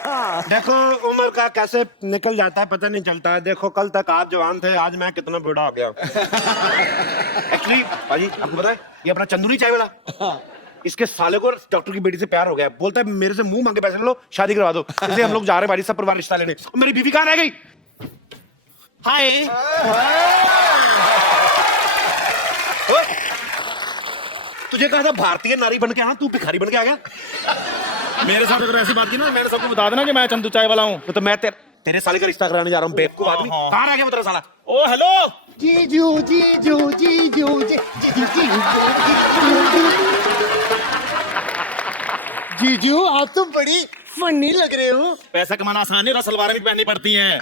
देखो उम्र का कैसे निकल जाता है पता नहीं चलता है। देखो कल तक आप जवान थे, आज मैं कितना बूढ़ा हो गया। एक्चुअली भाजी आपको पता है, ये अपना चंदू नहीं चाय वाला, इसके साले को डॉक्टर की बेटी से प्यार हो गया। बोलता है मेरे से मुंह मांगे पैसे लो, शादी करवा दो। इसलिए हम लोग जा रहे हैं भाई, सब परिवार रिश्ता लेने। मेरी बीवी कहाँ रह गई? हाय तुझे कहा था भारतीय नारी बन के आना, तू भिखारी बन के आ गया। मेरे साथ अगर ऐसी बात की ना, मैंने सबको बता देना कि मैं चंदू चाय वाला हूँ। तो मैं तेरे साले का रिश्ता कराने जा रहा हूँ बेवकूफ आदमी। कहाँ रह गया वो तेरा साला? ओ हेलो जीजू जीजू जीजू जीजू आप तो बड़ी फनी लग रहे हो। पैसा कमाना आसान है, सलवारें भी पहननी पड़ती हैं।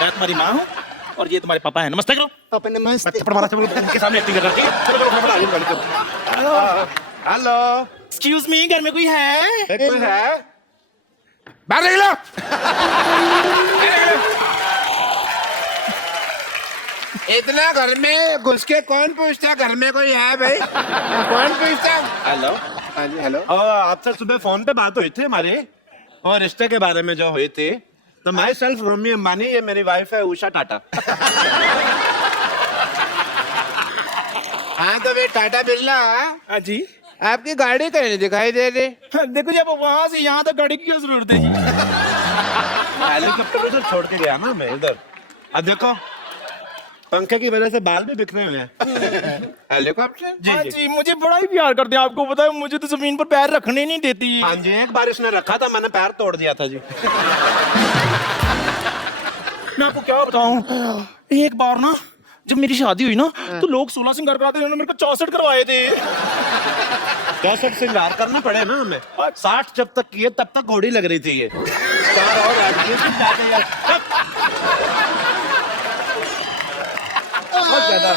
मैं तुम्हारी माँ हूँ और ये तुम्हारे पापा है। नमस्ते करो। पापा नमस्ते। उनके सामने एक्टिंग कर रही है। हेलो एक्सक्यूज मी, घर में कोई है? कोई है? बाहर निकलो। इतना घर में घुस के कौन पूछता घर में कोई है भाई? कौन पूछता? हेलो हाँ जी हेलो। आपसे सुबह फोन पे बात हुई थी हमारे, और रिश्ते के बारे में जो हुई थी। तो माई सेल्फ रोमी अंबानी, ये मेरी वाइफ है उषा टाटा। हाँ तो वे टाटा बिरला, हाँ जी। आपकी गाड़ी कहीं नहीं दिखाई दे रही। देखो जब वहां से यहाँ तक गाड़ी की क्या जरूरत है जी? हेलीकॉप्टर उधर छोड़ के गया ना मैं इधर। अब देखो पंखे की वजह से बाल भी बिखरे हुए हैं। हेलीकॉप्टर? हाँ जी, मुझे बड़ा ही प्यार करते हैं। आपको पता है, मुझे तो जमीन पर पैर रखने नहीं देती। हाँ जी, एक बार इसने रखा था, मैंने पैर तोड़ दिया था जी। मैं आपको क्या बताऊं, एक बार ना जब मेरी शादी हुई ना, तो लोग 16 सिंगार कराते थे, उन्होंने मेरे को 64 करवाए थे। 64 श्रृंगार करना पड़े ना हमें। 60 जब तक किए तब तक घोड़ी लग रही थी ये। 4 और ऐड किए, फिर जाते यार। बहुत ज्यादा।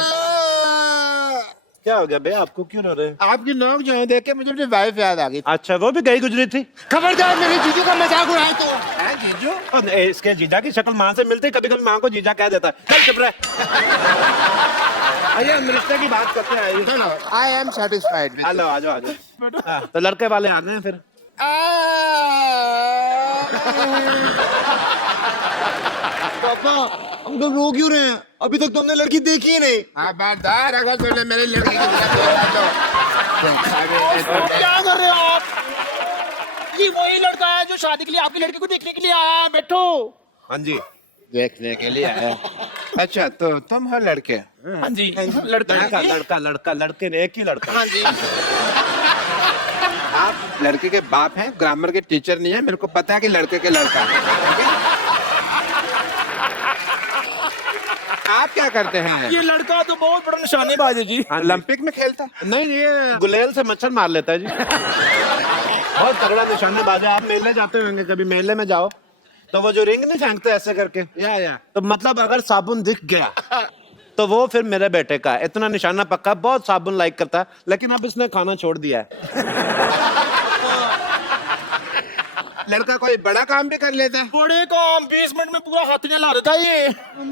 क्या हो गया बे, आपको क्यों रो रहे हैं? आपकी नोक जो देख के मुझे अपनी वाइफ याद आ गई। अच्छा, वो भी गई गुजरी थी। खबरदार मेरे जीजू का मजाक उड़ाए तो। हैं जीजू? और इसके जीजा की शक्ल माँ से मिलती, कभी कभी माँ को जीजा कह देता है। चल चुप रह। आइए हम रिश्ते की बात करते हैं। चलो, I am satisfied with hello, आ जाओ आ जाओ। हाँ, तो लड़के वाले आ गए हैं फिर। पापा हम लोग रो क्यों रहे हैं? अभी तक तुमने लड़की देखी ही नहीं। खबरदार अगर तुमने मेरी लड़की की क्या कर रहे हो आप? ये वही लड़का है जो शादी के लिए आपकी लड़की को देखने के लिए आया है। बैठो। हाँ जी, देखने के लिए आया। अच्छा तो तुम हो लड़के? हाँ जी, लड़का लड़का लड़का लड़के ने, एक ही लड़का। हाँ जी। आप लड़के के बाप हैं, ग्रामर के टीचर नहीं है। मेरे को पता है कि लड़के के लड़का है। आप क्या करते हैं? ये लड़का तो बहुत बड़ा निशानेबाज है जी। ओलंपिक में खेलता? नहीं, ये गुलेल से मच्छर मार लेता है जी। बहुत तगड़ा निशानेबाज है। आप मेले जाते होंगे, कभी मेले में जाओ तो वो जो रिंग नहीं फेंकते ऐसे करके, या तो मतलब अगर साबुन दिख गया तो वो फिर मेरे बेटे का। इतना निशाना पक्का, बहुत साबुन लाइक करता है, लेकिन अब इसने खाना छोड़ दिया है। लड़का कोई बड़ा काम भी कर लेता है? बड़े काम 20 मिनट में पूरा हाथी ने ला देता है ये।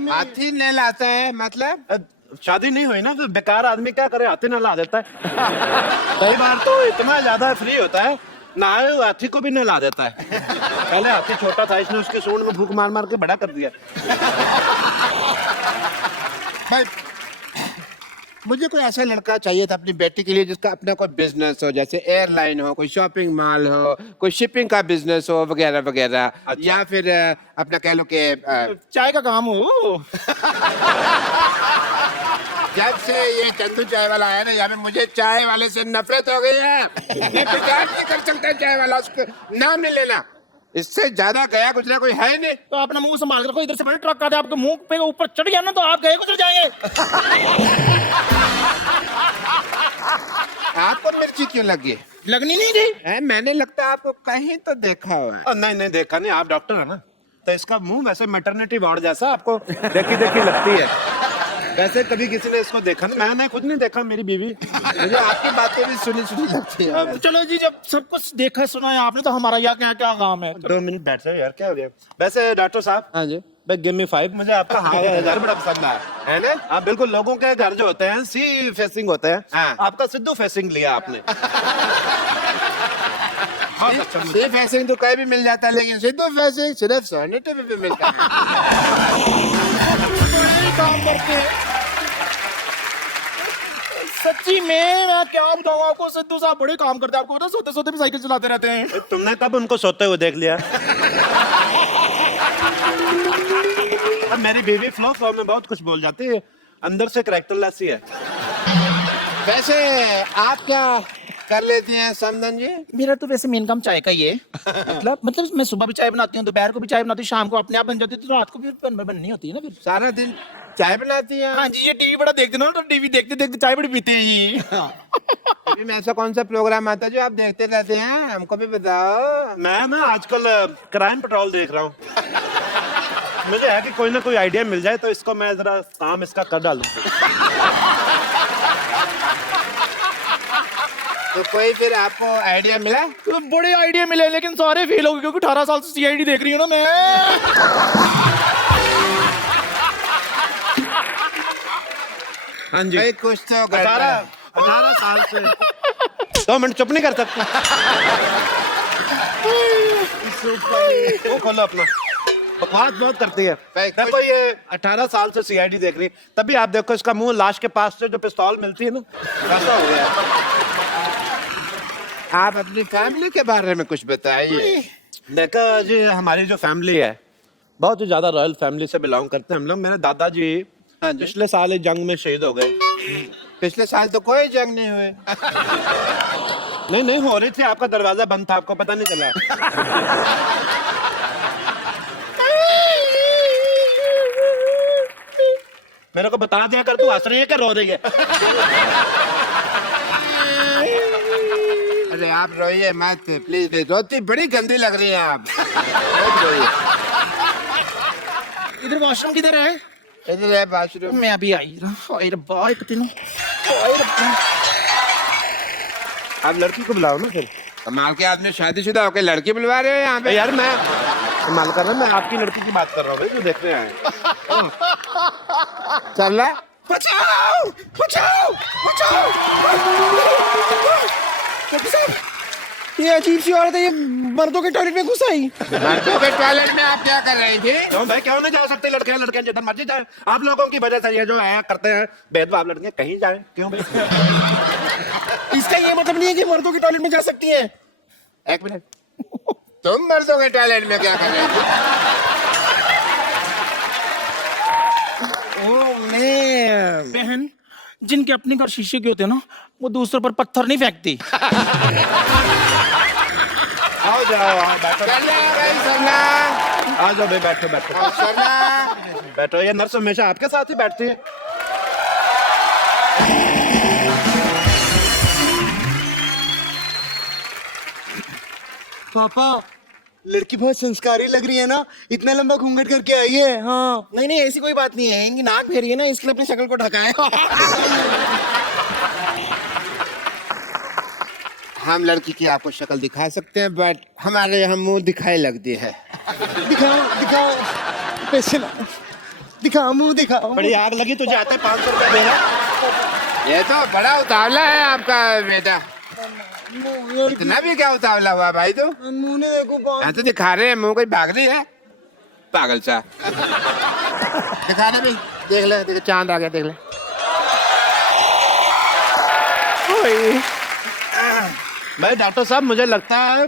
हाथी नहीं लाता है मतलब? शादी नहीं हुई ना, तो बेकार आदमी क्या करे, हाथी ना ला देता है। कई बार तो इतना ज्यादा फ्री होता है, नहाए हुए हाथी को भी नहला देता है। पहले हाथी छोटा था, इसने उसके सूंड में फूंक मार मार के बड़ा कर दिया। भाई मुझे कोई ऐसा लड़का चाहिए था अपनी बेटी के लिए जिसका अपना कोई बिजनेस हो, जैसे एयरलाइन हो, कोई शॉपिंग मॉल हो, कोई शिपिंग का बिजनेस हो वगैरह वगैरह। अच्छा। या फिर अपना कह लो कि चाय का काम हो। जब से ये चंदू चाय वाला आया ना, यहाँ पे मुझे चाय वाले से नफरत हो गई है। मैं विचार नहीं कर सकता चाय वाला, उसका नाम नहीं लेना। इससे ज्यादा गया गुजरा कोई है नहीं। तो अपना मुंह संभाल कर रखो, इधर से बड़े ट्रक आते आपके मुंह पे ऊपर चढ़ गया ना तो आप गए गुजर जाएंगे। आपको मिर्ची क्यों लगी? लगनी नहीं थी। मैंने लगता है आपको कहीं तो देखा हुआ है। नहीं नहीं देखा नहीं, आप डॉक्टर है ना, तो इसका मुंह वैसे मैटरनिटी वार्ड जैसा आपको देखी देखी लगती है। वैसे कभी किसी ने इसको देखा नहीं, मैंने खुद नहीं देखा, मेरी बीवी। मुझे आपकी बातें भी सुनी सुनी लगती है। अब चलो जी, जब सब कुछ देखा सुना है आपने, तो हमारा यहाँ क्या क्या काम है? 2 मिनट बैठ जाओ यार, क्या हो गया? वैसे डॉक्टर साहब, हाँ जी। Give me 5। मुझे आपका घर बड़ा पसंद है ना? आप बिल्कुल लोगों के घर जो होते हैं सी फेसिंग होते हैं, हाँ। आपका सिद्धू फेसिंग लिया आपने। बहुत अच्छा सिर्फ ऐसे तो कहीं भी मिल जाता है, लेकिन सिर्फ ऐसे सिर्फ सोनी टीवी पे मिलता है। बड़े काम करते हैं सच्ची में। मैं क्या बताऊं आपको, सिद्धू साहब बड़े काम करते हैं। आपको पता, सोते सोते भी साइकिल चलाते रहते हैं। तुमने कब उनको सोते हुए देख लिया? अब मेरी बीवी फ्लो फ्लो में बहुत कुछ बोल जाती है, अंदर से करैक्टरलेस ही है। वैसे आप क्या कर लेती हैं समदन जी? मेरा तो वैसे मेन काम चाय का ही है। मतलब मैं सुबह भी चाय बनाती हूँ, दोपहर को भी चाय बनाती हूँ, शाम को अपने आप बन जाती है, तो रात को भी बननी होती है ना फिर। सारा दिन चाय बनाती हैं? हाँ जी, ये टीवी बड़ा देखते ना, तो टीवी देखते देखते चाय बड़ी पीते हैं ये। टीवी में ऐसा कौन सा प्रोग्राम आता है जो आप देखते रहते हैं? हमको भी बताओ। मैं ना आजकल क्राइम पेट्रोल देख रहा हूँ। मुझे है कि कोई ना कोई आइडिया मिल जाए तो इसको मैं जरा काम इसका कर डालूं। तो कोई फिर आपको आइडिया मिला? तो बड़े आइडिया मिले, लेकिन सारे फेल हो गए, क्योंकि 18 साल से सीआईडी देख रही हूँ ना मैं। हाँ जी, भाई कुछ तो 18 साल से 2 मिनट चुप नहीं कर सकते? वो खोलो अपना, बकवास बहुत करती है। देखो ये 18 साल से सीआईडी देख रही है, तभी आप देखो इसका मुंह लाश के पास से जो पिस्तौल मिलती है ना, ऐसा हो गया। आप अपनी फैमिली के बारे में कुछ बताइए। देखो जी, हमारी जो फैमिली है बहुत ही ज्यादा रॉयल फैमिली से बिलोंग करते हैं हम लोग। मेरे दादाजी पिछले साल एक जंग में शहीद हो गए। पिछले साल तो कोई जंग नहीं हुए। नहीं हो रही थी, आपका दरवाजा बंद था, आपको पता नहीं चला। मेरे को बता दिया कर, तू हंस रही है क्या रो रही है? अरे आप रोइए मत प्लीज, रोती बड़ी गंदी लग रही है आप। मत रोइए। इधर वॉशरूम किधर है? इधर है बाथरूम। मैं अभी आई रहा। ओए रब्बा, एक दिन आप लड़की को बुलाओ ना फिर। कमाल के आदमी, शादीशुदा होकर लड़की बुलवा रहे हो यहाँ पे? यार मैं कमाल कर रहा हूँ, मैं आपकी लड़की की बात कर रहा हूँ भाई, जो देखने आए। चल रहा? बचाओ बचाओ बचाओ। ये अजीब सी औरत है, ये मर्दों के टॉयलेट में घुस आई। मर्दों के टॉयलेट में आप क्या कर रही थी? क्यों भाई, क्यों नहीं जा सकते लड़के लड़के जिधर मर्जी जाए? आप लोगों की वजह से ये जो आया करते हैं भेदभाव, लड़के कहीं जाए क्यों भाई? इसका ये मतलब नहीं है कि मर्दों के टॉयलेट में जा सकती है। एक मिनट, तुम मर्दों के टॉयलेट में क्या कर रही थी? ओ मैं बहन, जिनके अपने घर शीशे के होते हैं ना, वो दूसरों पर पत्थर नहीं फेंकती। आओ जाओ, आओ बैठो, सरना भाई, सरना। आ जाओ भाई, बैठो बैठो सरना। बैठो। ये नर्स हमेशा आपके साथ ही बैठती है। पापा, लड़की बहुत संस्कारी लग रही है ना, इतना लंबा घूंघट करके आई है। हाँ, नहीं नहीं, ऐसी कोई बात नहीं है, इनकी नाक फेरी है ना, इसलिए अपनी शक्ल को ढका है। हम लड़की की आपको शक्ल दिखा सकते हैं, बट हमारे यहाँ मुंह दिखाई लगती है। दिखाओ दिखाओ, पैसे ला, दिखाओ मुंह दिखाओ। बड़ी आग लगी तुझे, आता है 500 रुपया देना। ये तो बड़ा उतावला है आपका बेटा। इतना भी क्या उतावला हुआ भाई? तो मुंह ने देखो, यहाँ तो दिखा रहे हैं, मुंह कोई भाग रही है पागल सा। दिखा रहे भाई, देख ले, देख चांद आ गया, देख ले। भाई डॉक्टर साहब, मुझे लगता है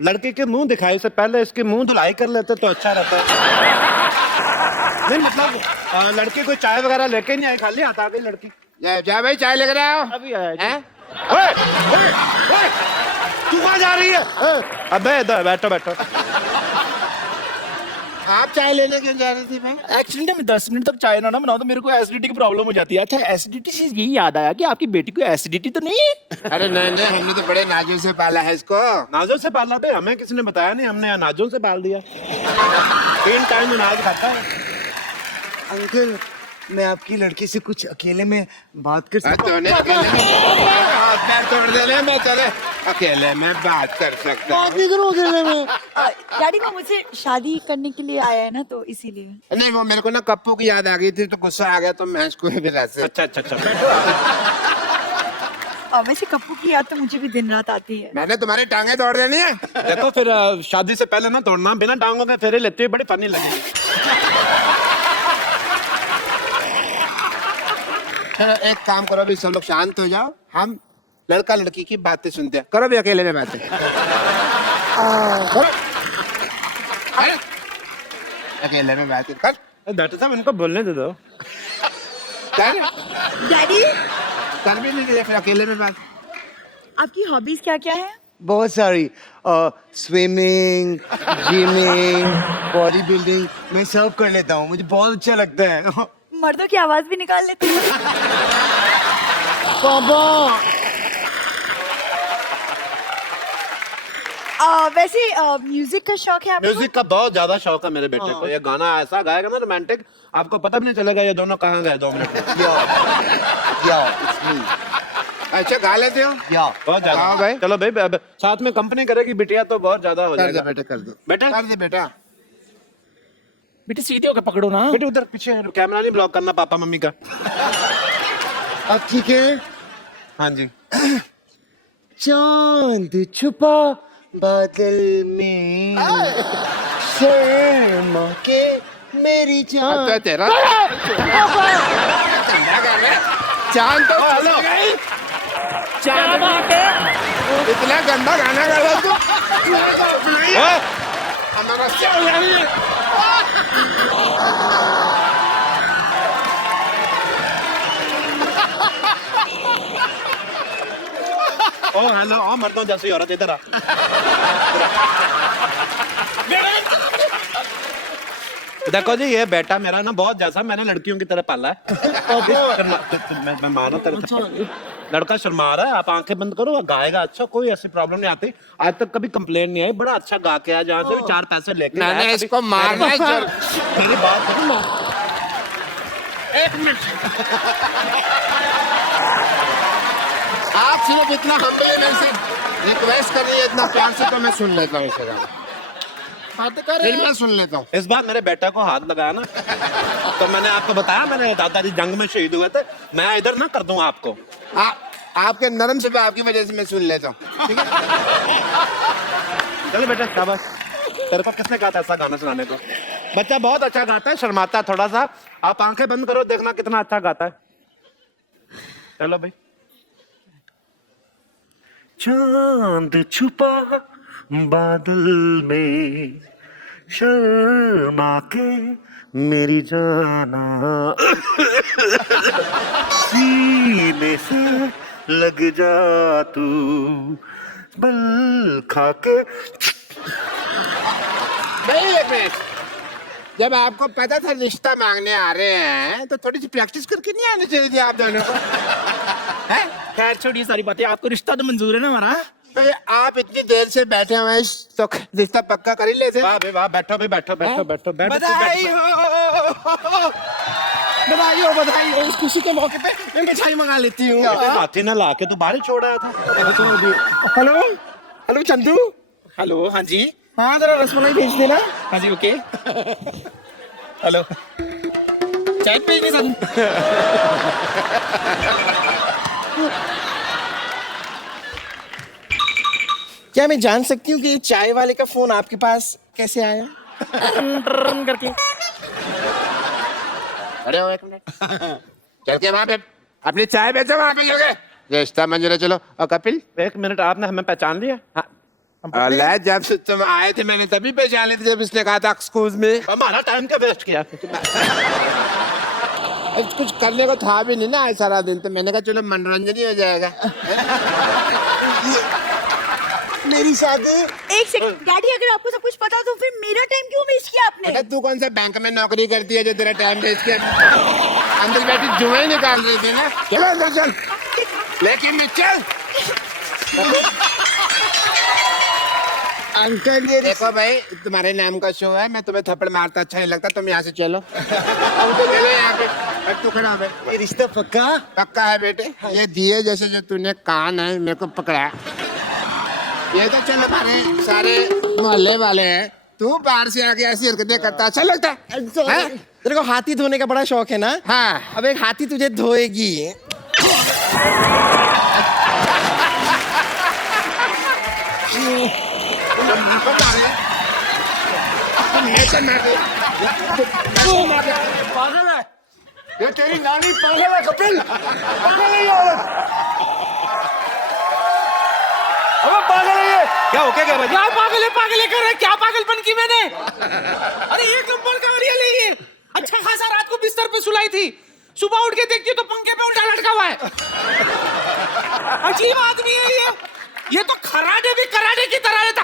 लड़के के मुंह दिखाई से पहले इसकी मुंह धुलाई कर लेते तो अच्छा रहता है। नहीं मतलब लड़के कोई चाय वगैरह लेके नहीं आई, खाली हाथ आ गई लड़की। जा भाई, चाय लेकर आओ। अभी आया जी। हैं? ओए, ओए, ओए, तू कहाँ जा रही है? अबे इधर बैठो बैठो। आप चाय लेने क्यों जा रही थी भाई? एक्चुअली ना मैं 10 मिनट तक चाय ना बनाओ तो मेरे को एसिडिटी की प्रॉब्लम हो जाती है। अच्छा, एसिडिटी से यही याद आया कि आपकी बेटी को एसिडिटी तो नहीं है? अरे नहीं नहीं, हमने तो बड़े नाजुक से पाला है इसको। नाजों से पाला भाई, हमें किसी ने बताया नहीं, हमने अनाजों से पाल दिया। 3 टाइम अनाज खाता है। अंकल, मैं आपकी लड़की से कुछ अकेले में बात कर सकता तो अकेले में बात कर सकता हूँ। नहीं करो अकेले में। डैडी वो मुझसे शादी करने के लिए आया है ना, तो इसीलिए। नहीं, वो मेरे को ना कप्पू की याद आ गई थी, तो गुस्सा आ गया, तो मैं इसको भी रास्ते। अच्छा अच्छा अच्छा, बैठो। वैसे कप्पू की याद तो मुझे भी दिन रात आती है। मैंने तुम्हारी टांगे तोड़ देनी है। देखो फिर शादी से पहले ना तोड़ना, बिना टांगों के फेरे लेते हुए बड़ी फनी लगेगी। एक काम करो, अभी सब लोग शांत हो जाओ, हम लड़का लड़की की बातें सुनते हैं। करो भी अकेले में बातें। करो। अरे, अकेले में बातें कर। डॉक्टर साहब इनको बोलने दे दो। कर डैडी, कर भी नहीं दिया, फिर अकेले में बात। आपकी हॉबीज क्या क्या है? बहुत सारी, स्विमिंग, जिमिंग, बॉडी बिल्डिंग, मैं सब कर लेता हूँ, मुझे बहुत अच्छा लगता है। मर्दों की आवाज भी निकाल लेते हैं। वैसे म्यूजिक का शौक है आपको? म्यूजिक का बहुत ज्यादा शौक है मेरे बेटे को। ये गाना ऐसा गाएगा ना रोमांटिक, आपको पता भी नहीं चलेगा ये दोनों कहाँ गए 2 मिनट में। it's me. अच्छा गा लेते हो? बहुत ज्यादा। हाँ भाई। चलो भाई, अब साथ में कंपनी करेगी बिटिया तो बहुत ज्यादा हो कर दे जाएगा। बेटा, कर दो बेटा कर दे बेटा। बेटे सीधे होकर पकड़ो ना। बेटे उधर पीछे कैमरा नहीं ब्लॉक करना पापा मम्मी का। अब ठीक है। हाँ जी। चांद छुपा बादल में, शर्मा के मेरी जान। अच्छा तेरा चांद तो हेलो, इतना गंदा गाना गा रहा तू। हमारा ओ हेलो, हाँ मरता हूँ जैसी औरत, इधर आ। देखो जी, ये बेटा मेरा ना बहुत जैसा मैंने लड़कियों की तरह पाला है। मैं माना तेरे लड़का शर्मा रहा है, आप आंखें बंद करो, गाएगा अच्छा, कोई ऐसी प्रॉब्लम नहीं आती। आज तक कभी कंप्लेन नहीं आई, बड़ा अच्छा गा के आया, जहाँ से भी 4 पैसे लेके आया। मैंने इसको मारना है। मेरी बात सुनो ना। एक मिनट, आप सिर्फ इतना हम्बली मेरे से रिक्वेस्ट कर रही है, इतना प्यार से, तो मैं सुन लेता हूँ इसे गाना। बात कर रहे हैं, मैं सुन लेता हूँ। इस बार मेरे बेटा को हाथ लगाया ना, तो मैंने आपको बताया, मैंने दादाजी जंग में शहीद हुए थे, मैं इधर ना कर दूं आपको। आपके नरम से आपकी वजह से मैं सुन लेता हूँ। ठीक है, चलो बेटा शाबाश। तेरे को किसने कहा था ऐसा गाना सुनाने को? बच्चा बहुत अच्छा गाता है, शर्माता है थोड़ा सा। आप आंखें बंद करो, देखना कितना अच्छा गाता है। चलो भाई। चांद छुपा बादल में, शर्मा के मेरी जाना, सीने से लग जा तू, बल खा के। नहीं, एक मिनट, जब आपको पता था रिश्ता मांगने आ रहे हैं, तो थोड़ी सी प्रैक्टिस करके नहीं आनी चाहिए थी आप दोनों को? खैर छोड़िए सारी बातें, आपको रिश्ता तो मंजूर है ना हमारा? तो ये आप इतनी देर से बैठे हुए हैं, तो रिश्ता पक्का कर ही लेते। वाह भाई वाह, बैठो भाई, बैठो बैठो बैठो बैठो। बधाई हो, बधाई हो। इस खुशी के मौके पे मैं मिठाई मंगा लेती हूँ। हाथी ना ला के तो बाहर ही छोड़ आया था। Hello hello Chandu. हेलो, हाँ जी, हाँ जरा रसमलाई भेज देना। हाँ जी, ओके। हेलो, चाय भेज दे सर। क्या मैं जान सकती हूँ कि ये चाय वाले का फोन आपके पास कैसे आया? करके अरे एक मिनट, चल के वहाँ पे अपनी चाय बेचो, वहाँ पे चल के रिश्ता मंजूर है। चलो। और कपिल, 1 मिनट, आपने हमें पहचान लिया? अल्लाह, जब से तुम आए थे मैंने तभी पहचान ली थी, जब इसने कहा था एक्सक्यूज मी। हमारा टाइम क्या वेस्ट किया? कुछ करने को था भी नहीं ना सारा दिन, तो मैंने कहा चलो मनोरंजन ही हो जाएगा। मेरी शादी। एक सेकंड डैडी, अगर आपको सब कुछ पता तो फिर मेरा टाइम क्यों वेस्ट किया आपने? बेटा, तू कौन सा बैंक में नौकरी करती है जो तेरा टाइम वेस्ट किया? अंदर बैठी जुए निकाल रही थी ना। चलो अंदर चल, लेकिन चल। अंकल ये देखो भाई, तुम्हारे नाम का शो है, मैं तुम्हें थप्पड़ मारता अच्छा नहीं लगता, तुम यहाँ से चलो। अंकल चलो यहाँ पे, अब तू खड़ा है। ये रिश्ता पक्का? पक्का है बेटे। ये दिए जैसे जो तूने कान है मेरे को पकड़ा, ये तो चल हमारे सारे मोहल्ले वाले हैं, तू बाहर से आके ऐसी हरकतें करता अच्छा लगता है? तेरे को हाथी धोने का बड़ा शौक है ना? हाँ। अब एक हाथी तुझे धोएगी। बता रहे तुम ऐसे मार रहे पागल है ये तेरी नानी, पागल है कपिल, पागल है ये औरत, अबे पागल है ये। क्या हो क्या भाई? क्या पागल है कर रहे, क्या पागलपन की मैंने? अरे एक नंबर का रियल है ये। अच्छा खासा रात को बिस्तर पे सुलाई थी, सुबह उठ के देखती तो पंखे पे उल्टा लटका हुआ है। अजीब आदमी है ये तो खराटे भी कराटे की तरह रहता।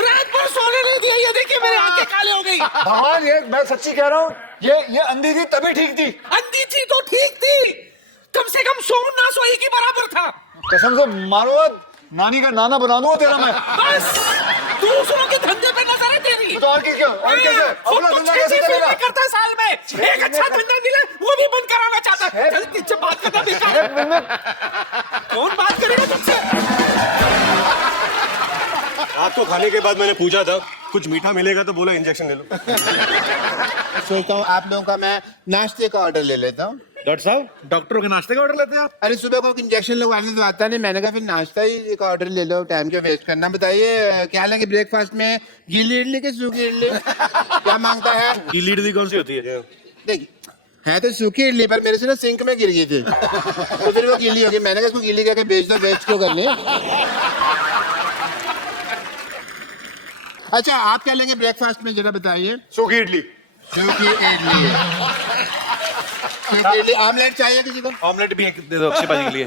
रात भर सोने नहीं दिया, ये देखिए मेरे आंखें काले हो गई। भगवान, ये मैं सच्ची कह रहा हूँ, ये अंधी थी तभी ठीक थी। अंधी थी तो ठीक थी, कम से कम सोम ना सोई की बराबर था। कसम से मारो, नानी का नाना बना दूंगा तेरा मैं। बस दूसरों के धंधे पे नजर है तेरी। तो और क्या, और कैसे अपना धंधा कैसे करेगा? करता साल में एक अच्छा धंधा मिले वो भी बंद कराना चाहता है। चल नीचे बात करना बेकार। कौन बात करेगा तुमसे? रात को खाने के बाद मैंने पूछा था कुछ मीठा मिलेगा तो बोला इंजेक्शन ले लो। सोचता हूँ आप लोगों का मैं नाश्ते का ऑर्डर ले लेता हूँ। डॉक्टर साहब, डॉक्टरों के नाश्ते का ऑर्डर लेते हैं आप? अरे सुबह को इंजेक्शन लगवाने तो आता नहीं, मैंने कहा फिर नाश्ता ही एक ऑर्डर ले लो, टाइम क्यों वेस्ट करना। बताइए क्या लेंगे ब्रेकफास्ट में, गीली इडली की सूखी इडली? क्या मांगता है? गीली इडली कौन सी होती है? देखिए है तो सूखी इडली, पर मेरे से ना सिंक में गिर गई थी तो फिर वो गीली हो गई। मैंने कहा इसको गीली करके बेच दो, वेस्ट क्यों करनी। अच्छा आप क्या लेंगे ब्रेकफास्ट में, जरा बताइए। सूखी इडली। सूखी इडली, सूखी इडली। ऑमलेट चाहिए किसी को? ऑमलेट भी एक दे दो अक्षय भाजी के लिए।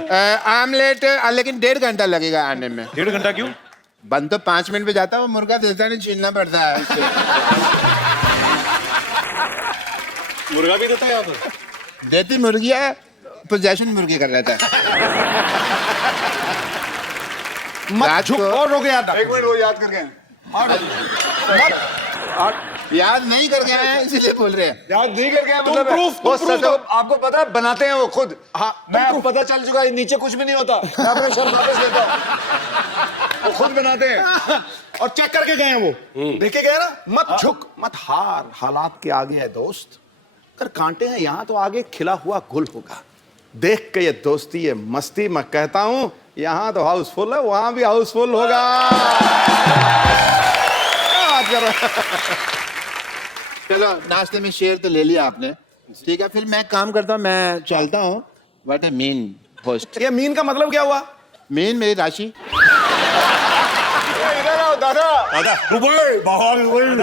ऑमलेट लेकिन 1.5 घंटा लगेगा आने में। 1.5 घंटा क्यों? बन तो 5 मिनट में जाता है, वो मुर्गा देता नहीं, छीलना पड़ता है उससे। मुर्गा भी देता है यहाँ पर? देती मुर्गी है, पोजेशन मुर्गी कर रहता है। रात को और रोके याद। एक मिनट, वो याद करके आए। याद नहीं कर गया है इसलिए बोल रहे हैं। याद नहीं करके आए, मतलब proof, वो तुम सच proof है, आपको पता है बनाते हैं वो खुद। हाँ, मैं आपको पता चल चुका है, नीचे कुछ भी नहीं होता, मैं अपना शर्ट वापस लेता हूँ, वो खुद बनाते हैं। और चेक करके गए हैं वो, देखे गए ना। मत झुक, मत हार, हालात के आगे है दोस्त। अगर कांटे हैं यहाँ तो आगे खिला हुआ गुल होगा। देख के ये दोस्ती, ये मस्ती, मैं कहता हूँ यहाँ तो हाउसफुल है, वहां भी हाउसफुल होगा। क्या बात कर रहा है? चलो नाश्ते में शेर तो ले लिया आपने, ठीक है। फिर मैं काम करता हूँ, मैं चलता हूँ। What A mean host. ये मीन का मतलब क्या हुआ? मीन मेरी राशि। इधर आओ दादा। दादा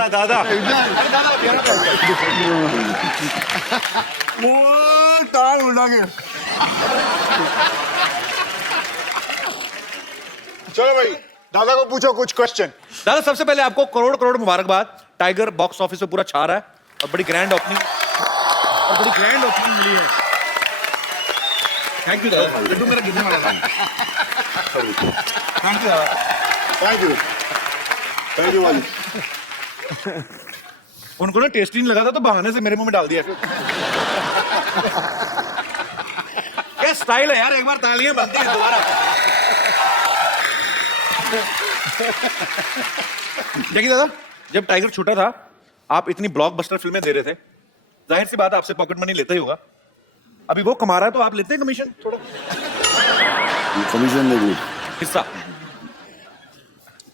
दादा वो तार उड़ा के। चलो भाई, दादा को पूछो कुछ क्वेश्चन। दादा सबसे पहले आपको करोड़ करोड़ मुबारकबाद। टाइगर बॉक्स ऑफिस पे पूरा छा रहा है और बड़ी ग्रैंड ओपनिंग मिली है। थैंक यू दादा। लड्डू मेरा गिरने वाला था। थैंक यू, थैंक यू वाली। उनको ना टेस्टी नहीं लगा था तो बहाने से मेरे मुंह में डाल दिया। क्या स्टाइल है यार, एक बार तालियां बनती हैं दोबारा। देखिए दादा, जब टाइगर छोटा था आप इतनी ब्लॉकबस्टर फिल्में दे रहे थे, जाहिर सी बात है आपसे पॉकेट मनी लेता ही होगा। अभी वो कमा रहा है तो आप लेते हैं कमीशन थोड़ा? कमीशन नहीं, हिस्सा।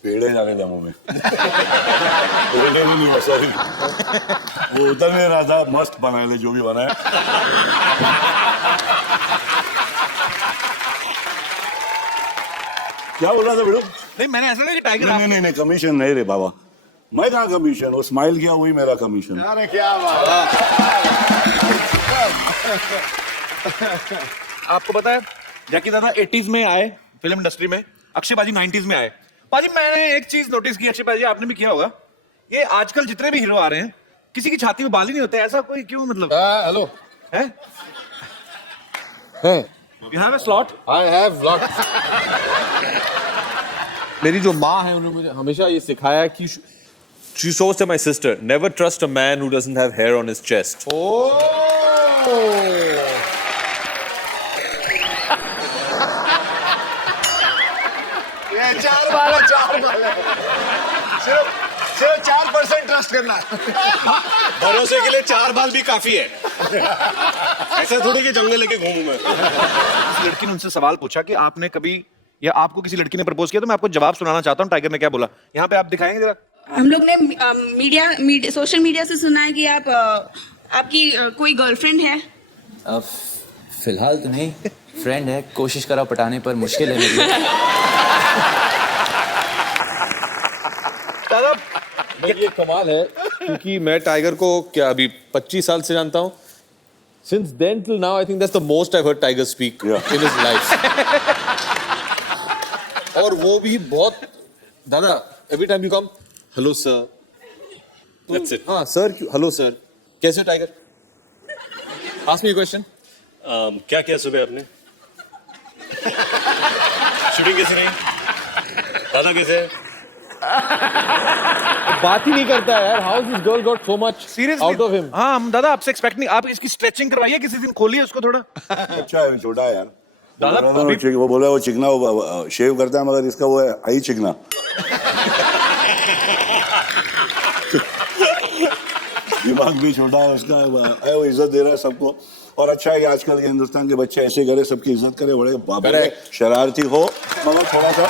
पेड़े जाने था मुंह में। पेड़े भी नहीं, सॉरी, वो उतर नहीं रहा था। मस्त बनाए ले जो भी बनाए। क्या बोल रहा था बेटू? नहीं मैंने ऐसा नहीं कि टाइगर नहीं नहीं, कमीशन नहीं रे बाबा, मैं कहाँ कमीशन, वो स्माइल किया वही मेरा कमीशन। अरे क्या बात। आपको पता है जैकी दादा 80s में आए फिल्म इंडस्ट्री में, अक्षय बाजी 90s में आए। बाजी मैंने एक चीज नोटिस की, अक्षय बाजी आपने भी किया होगा, ये आजकल जितने भी हीरो आ रहे हैं किसी की छाती में बाल ही नहीं होते, ऐसा कोई क्यों? मतलब हेलो है है you have a slot? I have lot. मेरी जो माँ है उन्होंने मुझे हमेशा ये सिखाया है कि she shows to my sister, never trust a man who doesn't have hair on his chest. ये 4 बाल है, 4 बाल है। सिर्फ 4% ट्रस्ट करना। भरोसे के लिए 4 बाल भी काफी है। ऐसा थोड़ी कि जंगल लेके घूमूं मैं। उस लड़की ने उनसे सवाल पूछा कि आपने कभी या आपको किसी लड़की ने प्रपोज किया, तो मैं आपको जवाब सुनाना चाहता हूँ टाइगर ने क्या बोला। यहाँ पे आप दिखाएंगे जरा। हम लोग ने सोशल मीडिया से सुना है कि आप आपकी कोई गर्लफ्रेंड है। फिलहाल तो नहीं, फ्रेंड है, कोशिश करा पटाने पर मुश्किल है मेरे लिए। ये कमाल है क्योंकि मैं टाइगर को क्या अभी 25 साल से जानता हूँ। Since then till now, I think that's the most I've heard Tiger speak in his life. और वो भी बहुत दादा, every time you come, hello sir. That's it. हाँ sir, hello sir. कैसे हो tiger? Ask me a question. क्या किया सुबह आपने? शूटिंग कैसे रही? दादा कैसे है? बात ही नहीं करता है यार। How this girl got so much out of him? हाँ हम दादा आपसे एक्सपेक्ट नहीं, आप इसकी स्ट्रेचिंग करवाइए किसी दिन, खोलिए उसको थोड़ा। अच्छा है, छोटा है यार। दादा वो बोला वो चिकना वो शेव करता है, मगर इसका वो है आई चिकना। दिमाग भी छोटा है उसका, वो इज्जत दे रहा है सबको। और अच्छा है कि आजकल के हिंदुस्तान के बच्चे ऐसे करे, सबकी इज्जत करे, बड़े शरारती हो मगर थोड़ा सा।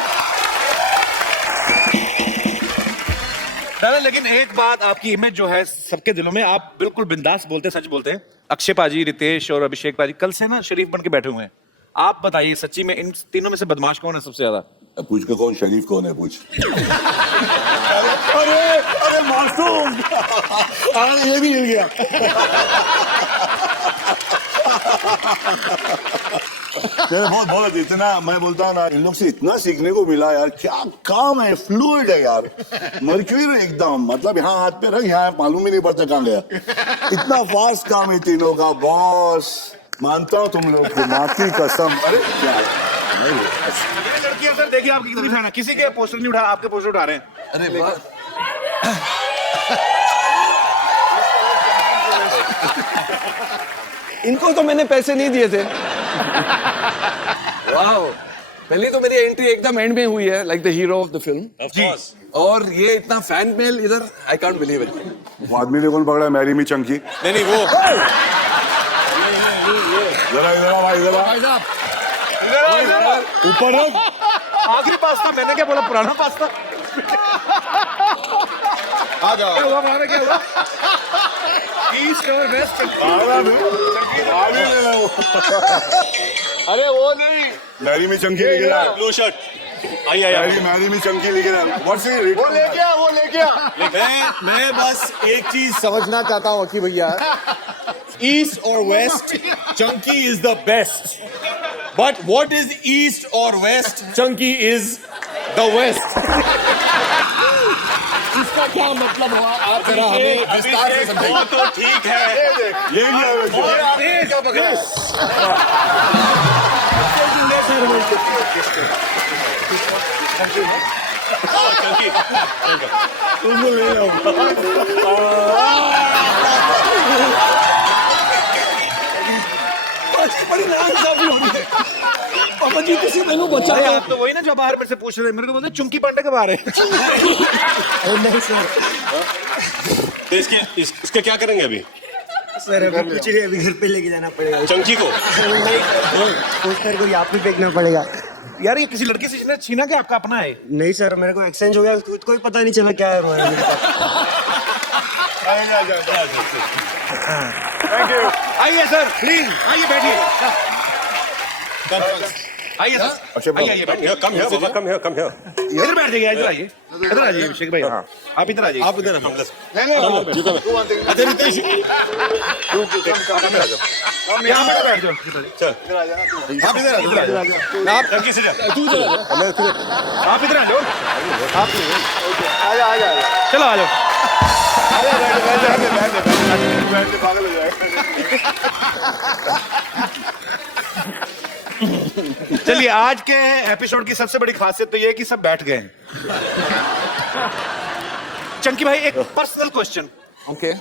दादा लेकिन एक बात, आपकी इमेज जो है सबके दिलों में, आप बिल्कुल बिंदास बोलते, सच बोलते हैं। अक्षय पाजी, रितेश और अभिषेक पाजी कल से ना शरीफ बन के बैठे हुए हैं। आप बताइए सच्ची में इन तीनों में से बदमाश कौन है सबसे ज्यादा? पूछ के कौन शरीफ कौन है पूछ। अरे मासूम, ये भी हिल गया। बहुत इतना मैं बोलता हूँ ना, इन लोग से इतना सीखने को मिला यार। क्या काम है, फ्लूइड है यार, मर्क्यूरी एकदम। मतलब यहाँ हाथ पे रख, यहाँ मालूम ही नहीं पड़ता कहाँ गया। इतना फास्ट काम है तीनों का। बॉस मानता हूँ तुम लोग को, माँ की कसम। अरे क्या लड़कियां सर देखिए आपकी कितनी फैन है, किसी के पोस्टर नहीं उठा, आपके पोस्टर उठा रहे हैं। अरे वाह, इनको तो मैंने पैसे नहीं दिए थे। वाह, पहले तो मेरी एंट्री एकदम एंड में हुई है, like the hero of the film. Of course. और ये इतना फैन मेल इधर, आई कांट बिलीव इट। वो आदमी ने कौन पकड़ा? Marry me Chunky. नहीं वो जरा इधर आ भाई, इधर आ। ऊपर आखिरी पास्ता, मैंने क्या बोला, पुराना पास्ता। आ जाओ। क्या हुआ हमारा, क्या हुआ? ईस्ट और वेस्ट। अरे वो नहीं, मैरी मी चंकी लिखे रहा है। Blue shirt. आइए मैरी मी चंकी लिखे रहा है। What's it? वो लेके आ। मैं बस एक चीज समझना चाहता हूँ कि भैया, ईस्ट और west, Chunky is the best, but what is east और west? Chunky is the west. इसका क्या मतलब हुआ? आप जरा हमें विस्तार से समझाइए। वो तो ठीक है। ये भी है। चंकी। तुमको ले जाओ। बड़ी नाइंसाफी हो रही है। पापा जी किसी मैंने बचा। अरे आप तो वही ना जो बाहर मेरे से पूछ रहे थे, मेरे को बोलते चुंकी पांडे कब आ रहे हैं? नहीं सर, तो इसके क्या करेंगे अभी? सर अभी कुछ नहीं, अभी घर पे लेके जाना पड़ेगा। चंकी को? पोस्टर को यहाँ पे फेंकना पड़ेगा। यार ये किसी लड़के से इसने छीना क्या, आपका अपना है? नहीं सर, मेरे को एक्सचेंज हो गया, खुद को ही पता नहीं चला क्या है मेरे पास। आइए सर प्लीज, आइए बैठिए। आइए सर, आइए बैठिए। कम है। इधर बैठ जाइए, इधर आइए, इधर आ जाइए अभिषेक भाई। हाँ आप इधर आ जाइए। आप इधर यहाँ पे बैठ जाओ। आप इधर आ जाओ। आप चंकी से जाओ, तू चला जाओ। आप इधर आ जाओ, आप आ जा। चलो आ जाओ। बैठ पागल हो जाए। चलिए आज के एपिसोड की सबसे बड़ी खासियत तो ये है कि सब बैठ गए हैं। चंकी भाई एक पर्सनल क्वेश्चन। ओके।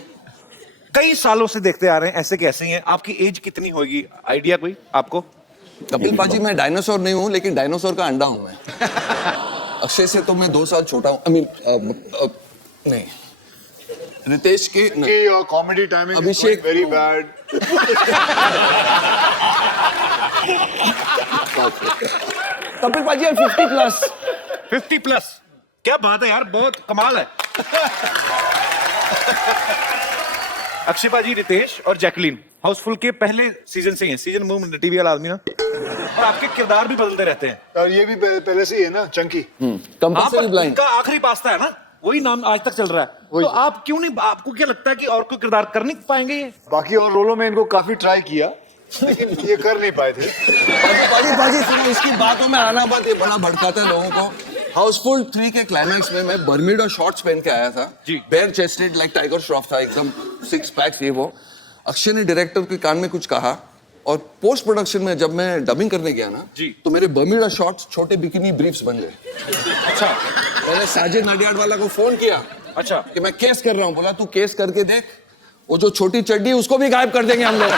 कई सालों से देखते आ रहे हैं, ऐसे कैसे ही हैं, आपकी एज कितनी होगी, आइडिया कोई आपको? कपिल पाजी, मैं डायनासोर नहीं हूँ, लेकिन डायनासोर का अंडा हूँ मैं। अक्षय से तो मैं 2 साल छोटा हूँ। आई मीन नहीं, रितेश की नहीं। Your comedy timing Abhishek is very bad. Kapil पाजी 50+. 50+. क्या बात है यार, बहुत कमाल है. अक्षय पाजी, रितेश और जैकलीन हाउसफुल के पहले सीजन से ही हैं. सीजन टीवी वाला आदमी ना, और आपके किरदार भी बदलते रहते हैं. और ये भी पहले से ही है ना, चंकी. Compulsory blind. इनका आखिरी पास्ता है ना, वही नाम आज तक चल रहा है. तो आप क्यों नहीं, आपको क्या लगता है कि और कोई किरदार कर नहीं पाएंगे ये? बाकी और रोलों में इनको काफी ट्राई किया, लेकिन ये कर नहीं पाए थे. पाजी सुनो, इसकी बातों में आना बात, ये बड़ा भड़काता है लोगों को. हाउसफुल 3 के क्लाइमैक्स में मैं बर्म्यूडा शॉर्ट्स पहन के आया था जी. Bare chested like Tiger Shroff था, एकदम 6 पैक ये वो. अक्षय ने डायरेक्टर के कान में कुछ कहा, और पोस्ट प्रोडक्शन में जब मैं डबिंग करने गया ना जी, तो मेरे बर्म्यूडा शॉर्ट्स छोटे बिकिनी ब्रीफ्स बन गए. अच्छा. मैंने साजिद नाडियाड वाला को फोन किया अच्छा कि मैं केस कर रहा हूं. बोला तू केस करके देख, वो जो छोटी चड्डी है उसको भी गायब कर देंगे हम लोग.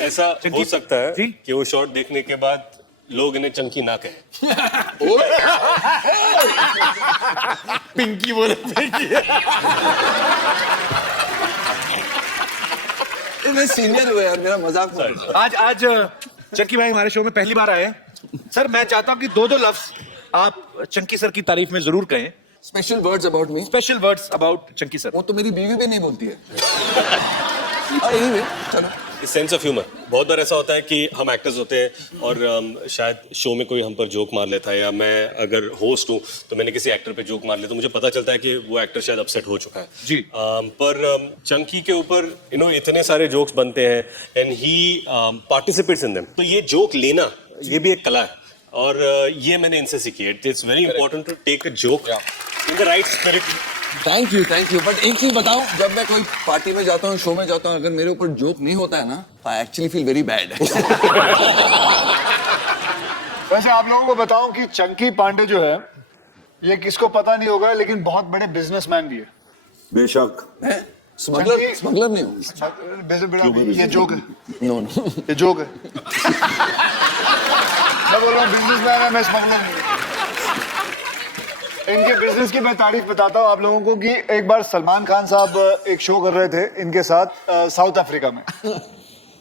ऐसा हो सकता है कि वो शॉट देखने के बाद लोग इन्हें चंकी ना कहें. पिंकी बोले पिंकी. मैं सीनियर हुआ यार, मेरा मजाक मत. आज चंकी भाई हमारे शो में पहली बार आए हैं. सर मैं चाहता हूँ कि 2 लफ्ज आप चंकी सर की तारीफ में जरूर कहें. Special words about me. Special words about Chunky sir. वो तो मेरी बीवी भी नहीं बोलती है. anyway, चलो. Sense of humour. बहुत बार ऐसा होता है कि हम एक्टर्स होते हैं और शायद शो में कोई हम पर जोक मार लेता है, या मैं अगर होस्ट हूँ तो मैंने किसी एक्टर पे जोक मार लिया, तो मुझे पता चलता है कि वो एक्टर शायद अपसेट हो चुका है जी. पर चंकी के ऊपर इतने सारे जोक्स बनते हैं and he participates in them. तो ये जोक लेना, ये भी एक कला है, और ये मैंने इनसे सीखी है. It's very important to take a joke in the right spirit. Thank you. But एक चीज बताओ, जब मैं कोई पार्टी में जाता हूँ, शो में जाता हूँ, अगर मेरे ऊपर जोक नहीं होता है ना, I actually feel very bad. वैसे आप लोगों को बताऊं कि चंकी पांडे जो है, ये किसको पता नहीं होगा, लेकिन बहुत बड़े बिजनेसमैन भी है. बेशक. स्मगलर नहीं हूँ. ये जोक है. नो. ये जोक है. मैं बोल रहा हूँ बिजनेसमैन है, मैं स्मगलर नहीं हूँ. इनके बिजनेस की मैं तारीफ बताता हूँ आप लोगों को कि एक बार सलमान खान साहब एक शो कर रहे थे इनके साथ साउथ अफ्रीका में,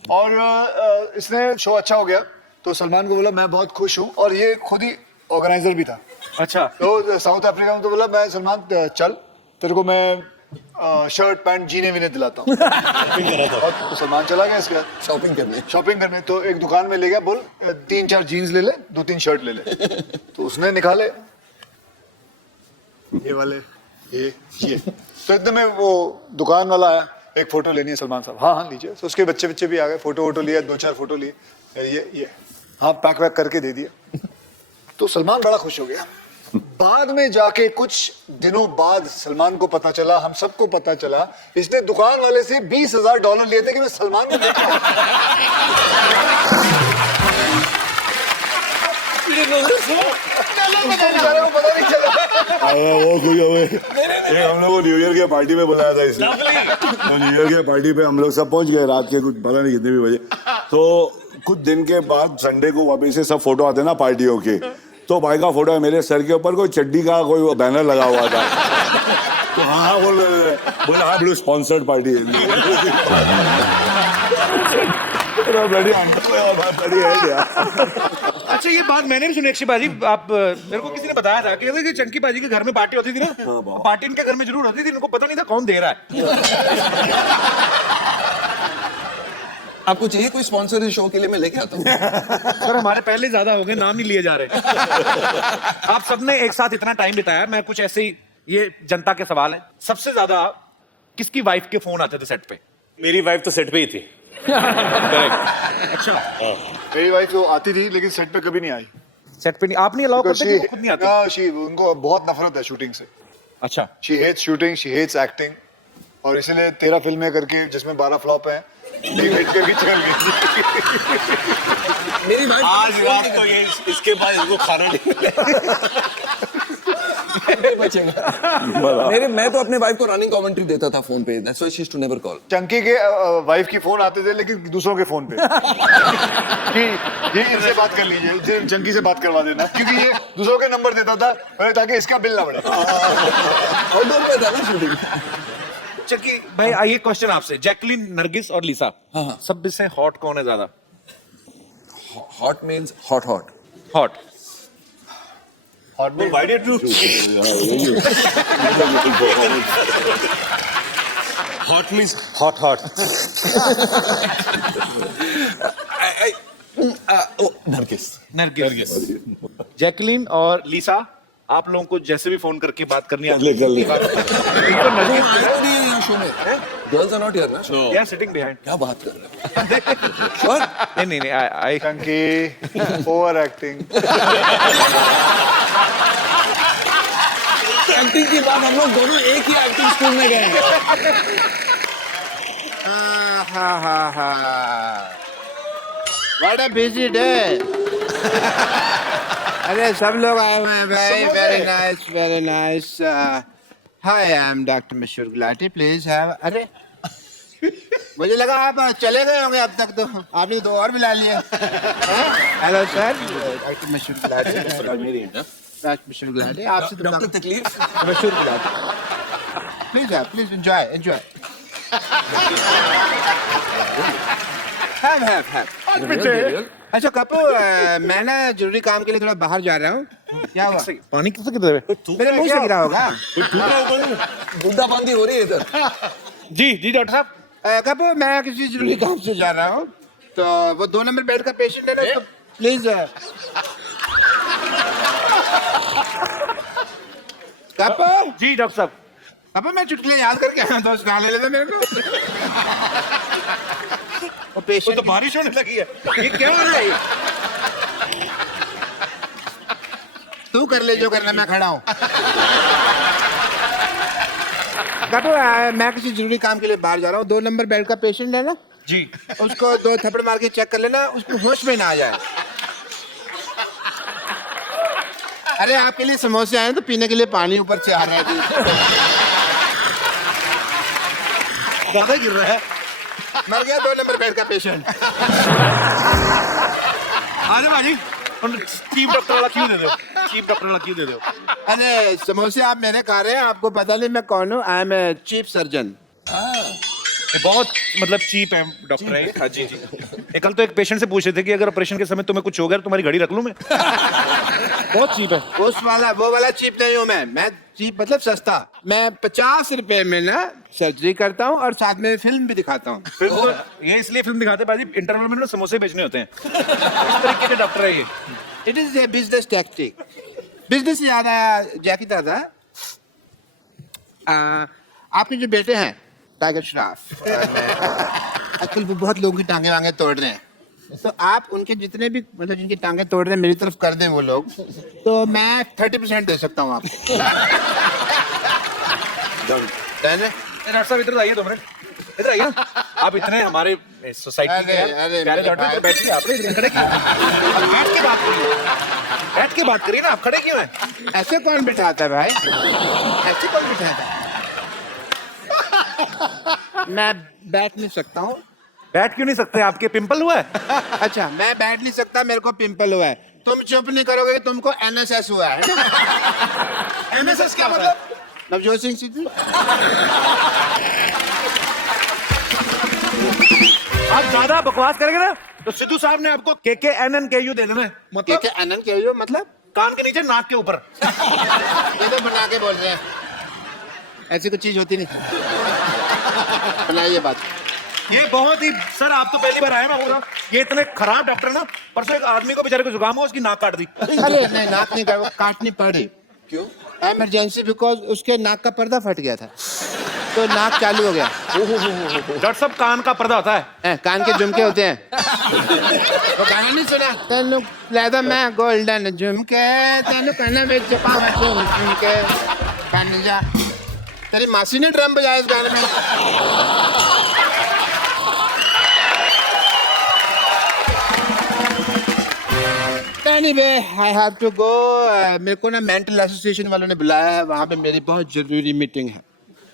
और इसने शो अच्छा हो गया तो सलमान को बोला मैं बहुत खुश हूँ, और ये खुद ही ऑर्गेनाइजर भी था. अच्छा. तो साउथ अफ्रीका में तो बोला मैं सलमान चल तेरे को मैं शर्ट पैंट जीने वीने दिलाता हूँ. तो सलमान चला गया इसके बाद शॉपिंग करने. तो एक दुकान में ले गया, बोल 3-4 जीन्स ले ले, 2-3 शर्ट ले ले. तो उसने निकाले ये वाले, ये तो इतने में वो दुकान वाला आया, एक फोटो लेनी है सलमान साहब. हाँ लीजिए. तो उसके बच्चे भी आ गए, फोटो लिया, 2-4 फोटो लिए, ये हाँ पैक वैक करके दे दिया. तो सलमान बड़ा खुश हो गया. बाद में जाके कुछ दिनों बाद सलमान को पता चला, हम सबको पता चला, इसने दुकान वाले से $20,000 लिए थे कि मैं सलमान को पता नहीं चला. वो कोई हम लोग को न्यू ईयर के पार्टी में बुलाया था इसने. तो न्यू ईयर के पार्टी पे हम लोग सब पहुंच गए रात के कुछ पता नहीं कितने भी बजे. तो कुछ दिन के बाद संडे को वापस से सब फोटो आते ना पार्टियों के, तो भाई का फोटो है मेरे सर के ऊपर कोई चड्डी का कोई बैनर लगा हुआ था. तो हाँ बोले हाँ ब्लू स्पॉन्सर्ड पार्टी है. अच्छा ये बात मैंने भी सुनी अक्षय बाजी, आप मेरे को किसी ने बताया था कि चंकी बाजी के घर में पार्टी होती थी ना, पार्टी इनके घर में जरूर होती थी, इनको पता नहीं था कौन दे रहा है. आपको चाहिए कोई स्पॉन्सर इस शो के लिए, मैं लेके आता हूँ. सर हमारे पहले ज्यादा हो गए, नाम ही लिए जा रहे. आप सबने एक साथ इतना टाइम बिताया, मैं कुछ ऐसे ही, ये जनता के सवाल है. सबसे ज्यादा किसकी वाइफ के फोन आते थे सेट पे? मेरी वाइफ तो सेट पे ही थी. अच्छा. मेरी वाइफ तो आती थी लेकिन सेट पे कभी नहीं आई. सेट पे नहीं, आप नहीं अलाउ करते कि खुद नहीं आती? उनको बहुत नफरत है शूटिंग से. अच्छा. She hates shooting, she hates acting, और इसलिए 13 फिल्में करके जिसमें 12 फ्लॉप हैं, वेट करके चल गई. मेरी वाइफ आज रात को ये इसके बाद इसको खाना नहीं बचेगा. मैं तो अपने वाइफ को रनिंग कमेंट्री देता था फोन पे. That's why she used to never call. Chunky के वाइफ की फोन आते थे लेकिन दूसरों के फोन पे कि ये इनसे बात कर लीजिए, चंकी से बात करवा देना, क्योंकि ये दूसरों के नंबर देता था ताकि इसका बिल ना बढ़े. आउटडोर पे था ना शूटिंग. चक्की भाई आइए क्वेश्चन आपसे, जैकलीन, नरगिस और लिसा, हाँ। सब से हॉट कौन है ज्यादा? Hot means hot hot. Hot No, why did you? Hot means hot, hot. Nargis. Nargis. Jacqueline और लिसा, आप लोगों को जैसे भी फोन करके बात करनी है, गर्ल्स आर नॉट हियर ना? they are sitting behind. क्या बात कर रहे हो? नहीं, I Chunky over acting. Acting की बात, हम लोग दोनों एक ही एक्टिंग स्कूल में गए हैं। What a busy day. अरे सब लोग आए हुए हैं भाई, very nice very nice. Hi I am doctor मशहूर गुलाटी, प्लीज हैव। अरे मुझे लगा आप चले गए होंगे अब तक, तो आपने दो और बुला लिए। हेलो सर, डॉक्टर मशहूर गुलाटी। डॉक्टर मशहूर गुलाटी, आपसे तो डॉक्टर तकलीफ। मशहूर गुलाटी, प्लीज एंजॉय। हैव। अच्छा कपू, मैं ना जरूरी काम के लिए थोड़ा बाहर जा रहा हूँ। क्या हुआ? पानी किससे गिर रहा है? मेरे मुंह से गिरा होगा। बूंदाबांदी हो रही है इधर। जी डॉक्टर साहब। कपू, मैं किसी जरूरी काम से जा रहा हूँ, तो वो 2 नंबर बेड का पेशेंट है ना, उसको प्लीज। कपू जी डॉक्टर साहब। कपू, मैं चुटकुले याद करके आया, दोस्त सुना ले लेते मेरे को। वो पेशेंट तो बारिश होने लगी है। ये क्या हो रहा है? तू कर ले जो करना, मैं खड़ा हूँ। कपू, मैं किसी जरूरी काम के लिए बाहर जा रहा हूँ। 2 नंबर बेड का पेशेंट है ना जी, उसको 2 थप्पड़ मार के चेक कर लेना, उसको होश में ना आ जाए। अरे आपके लिए समोसे आए तो पीने के लिए पानी ऊपर से आ रहा है। ज्यादा गिर रहा है। मर गया 2 नंबर बेड का पेशेंट। अरे भाजी, चीफ डॉक्टर वाला क्यों दे दो? अरे समोसे आप मेरे खा रहे हैं, आपको पता नहीं मैं कौन हूँ। I am a chief surgeon. ये बहुत मतलब चीप है डॉक्टर है। हाँ जी। ये कल तो एक पेशेंट से पूछ रहे थे कि अगर ऑपरेशन के समय तुम्हें कुछ हो गया तो तुम्हारी घड़ी रख लूं मैं। बहुत चीप है। वो वाला चीप नहीं हूँ मैं चीप मतलब सस्ता। मैं 50 रुपए में ना सर्जरी करता हूँ और साथ में फिल्म भी दिखाता हूँ। ये इसलिए फिल्म दिखाते हैं बाजी, इंटरवल में ना समोसे बेचने होते हैं। इस तरीके के डॉक्टर है ये। It is a business tactic. Business से याद आया जैकी दादा, आपके जो बेटे हैं टाइगर श्रॉफ, आजकल वो बहुत लोगों की टांगे वांगे तोड़ रहे हैं, तो आप उनके जितने भी मतलब जिनकी टांगे तोड़ रहे हैं मेरी तरफ कर दें वो लोग, तो मैं 30% दे सकता हूँ आपको। डॉक्टर साहब इधर आइए 2 मिनट, इधर आइए। आप इतने हमारे सोसाइटी के प्यारे डॉक्टर, बैठिए। आपने इधर खड़े क्यों? बैठ के बात करिए ना, आप खड़े क्यों हैं? ऐसे कौन बिठाता है भाई? ऐसे कौन बिठाता है? मैं बैठ नहीं सकता हूँ। बैठ क्यों नहीं सकते? आपके पिंपल हुआ है? अच्छा, मैं बैठ नहीं सकता, मेरे को पिंपल हुआ है। तुम चुप नहीं करोगे, तुमको NSS हुआ है। NSS क्या मतलब? नवजोत सिंह सिद्धू। आप ज्यादा बकवास करेंगे ना तो सिद्धू साहब ने आपको KKNNKU दे देना है। मतलब KKNNKU मतलब कान के नीचे नाक के ऊपर। ये तो बना के बोल रहे हैं, ऐसी कोई चीज होती नहीं। बनाइए बात। ये बहुत ही सर, आप तो पहली बार आए ना हो रहा। ये इतने खराब डॉक्टर ना, परसों एक आदमी को बेचारे को जुकाम हुआ, उसकी नाक काट दी। अरे नहीं, नाक नहीं काटनी पड़ी। क्यों? इमरजेंसी, बिकॉज उसके नाक का पर्दा फट गया था, तो नाक चालू हो गया। डॉक्टर साहब, कान का पर्दा होता है। कान के झुमके होते हैं। वो गाना नहीं सुना? तेनू लैदा मैं गोल्डन झुमके, तेनू कहना बेच झुमके कान जा। तेरी मासी ने ड्रम बजाया इस गाने में। Anyway, I have to go. मेरे को ना मेंटल एसोसिएशन वालों ने बुलाया है, वहाँ पे मेरी बहुत जरूरी मीटिंग है।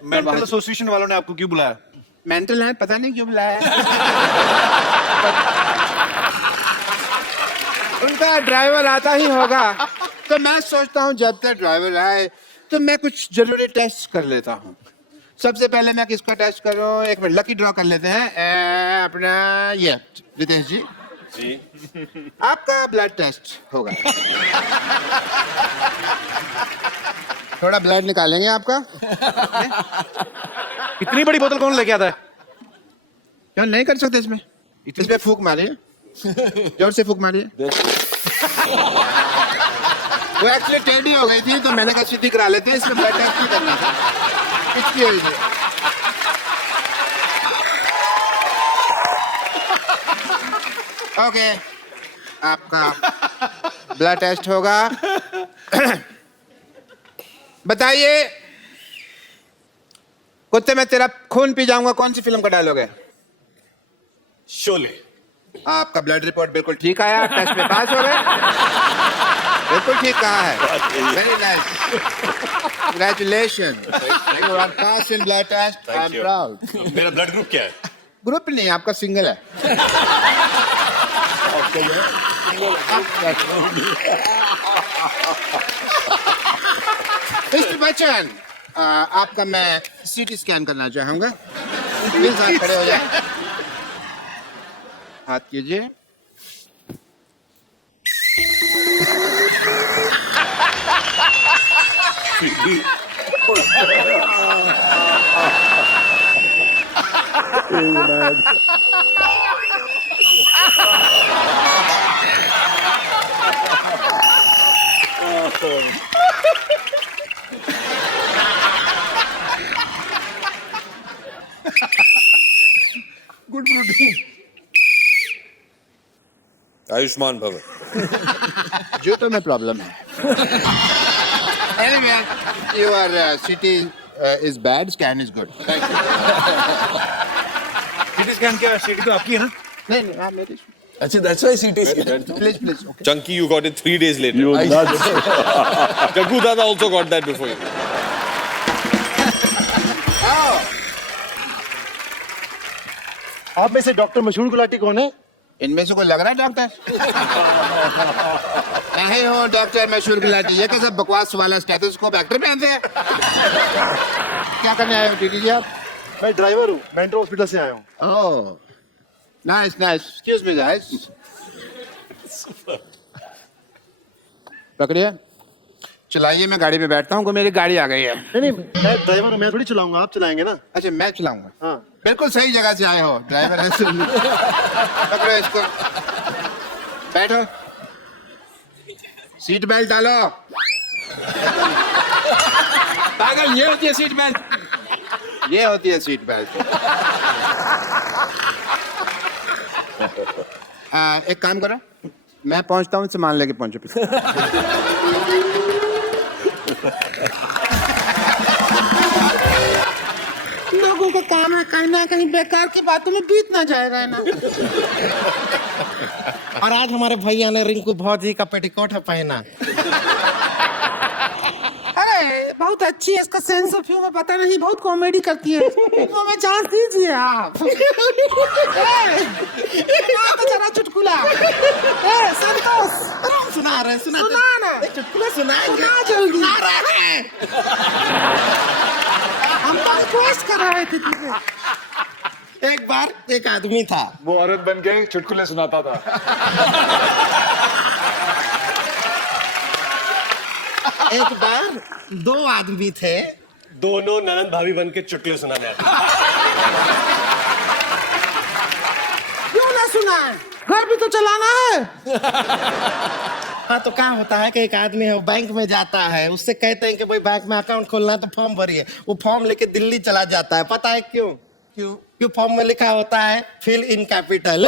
मेंटल एसोसिएशन वालों ने आपको क्यों बुलाया? मेंटल है, पता नहीं क्यों बुलाया है। उनका ड्राइवर आता ही होगा, तो मैं सोचता हूँ जब तक ड्राइवर आए तो मैं कुछ जरूरी टेस्ट कर लेता हूँ। सबसे पहले मैं किसका टेस्ट करूं? एक मिनट, लकी ड्रॉ कर लेते हैं। अपना ये रितेश जी, आपका ब्लड टेस्ट होगा। थोड़ा ब्लड निकालेंगे आपका। इतनी बड़ी बोतल कौन लेके आता है? क्यों नहीं कर सकते इसमें? इसमें फूंक मारिए, जोर से फूंक मारिए। वो एक्चुअली टेढ़ी हो गई थी तो मैंने कहा सीधी करा लेते हैं, इसमें ब्लड टेस्ट नहीं करना था। किसकी हुई थी? ओके, आपका ब्लड टेस्ट होगा। बताइए, कुत्ते मैं तेरा खून पी जाऊंगा कौन सी फिल्म का डायलॉग है? शोले। आपका ब्लड रिपोर्ट बिल्कुल ठीक आया, टेस्ट में पास हो गए। बिल्कुल ठीक कहा है। Very nice, congratulation, you are pass in blood test. I am proud. मेरा ब्लड ग्रुप क्या है? ग्रुप नहीं, आपका सिंगल है। मिस्टर बच्चन, आपका मैं सीटी स्कैन करना चाहूंगा। प्लीज आप खड़े हो जाए, हाथ कीजिए। Good routine. आयुष्मान भव। जूतों में प्रॉब्लम है। Anyway, your CT is bad, scan is good. Thank you. CT scan क्या? सीटी तो आपकी है ना? नहीं, हाँ मेरी। अच्छा, that's why CT scan. Please, please. Okay. Chunky, you got it 3 days later. Jaggu Dada also got that before you. आप में से डॉक्टर मशहूर गुलाटी कौन है? इनमें से कोई लग रहा है डॉक्टर? नहीं हो डॉक्टर मशहूर गुलाटी, ये कैसा बकवास वाला स्टेथोस्कोप एक्टर पहनते हैं? क्या करने आए हो डीडी जी आप? मैं ड्राइवर हूँ, मेंटल हॉस्पिटल से आया हूँ। Oh, nice nice, excuse me guys. पकड़िए, चलाइए, मैं गाड़ी में बैठता हूँ, मेरी गाड़ी आ गई है। नहीं, मैं ड्राइवर हूँ, मैं थोड़ी चलाऊंगा, आप चलाएंगे ना। अच्छा, मैं चलाऊंगा? हाँ। बिल्कुल सही जगह से आए हो ड्राइवर। पकड़ो इसको, बैठो, सीट बेल्ट डालो। पागल, ये होती है सीट बेल्ट, ये होती है सीट बेल्ट। एक काम करो, मैं पहुंचता हूँ, सामान लेके पहुंचो पीछे। लोगों का काम है कहीं ना कहीं बेकार की बातों में बीत ना जाएगा ना। और आज हमारे भैया ने रिंकू भौजी का पेटीकोट पहना। अरे बहुत अच्छी है, इसका सेंस ऑफ ह्यूमर पता नहीं, बहुत कॉमेडी करती है। तो मैं चांस दीजिए आप। तो जरा चुटकुला। संतोष, सुना रहे, सुना ना, चुटकुला सुनाएंगे, जल्दी सुना रहे हैं। हम तो रिक्वेस्ट कर रहे थे तुझे। एक बार एक आदमी था, वो औरत बन के चुटकुले सुनाता था। एक बार 2 आदमी थे, दोनों ननद भाभी बन के चुटकुले सुनाने आते। क्यों ना सुनाए, घर भी तो चलाना है। हाँ, तो क्या होता है कि एक आदमी है, वो बैंक में जाता है, उससे कहते हैं कि भाई बैंक में अकाउंट खोलना है तो फॉर्म भरिए। वो फॉर्म लेके दिल्ली चला जाता है, पता है क्यों? क्यों फॉर्म में लिखा होता है फिल इन कैपिटल।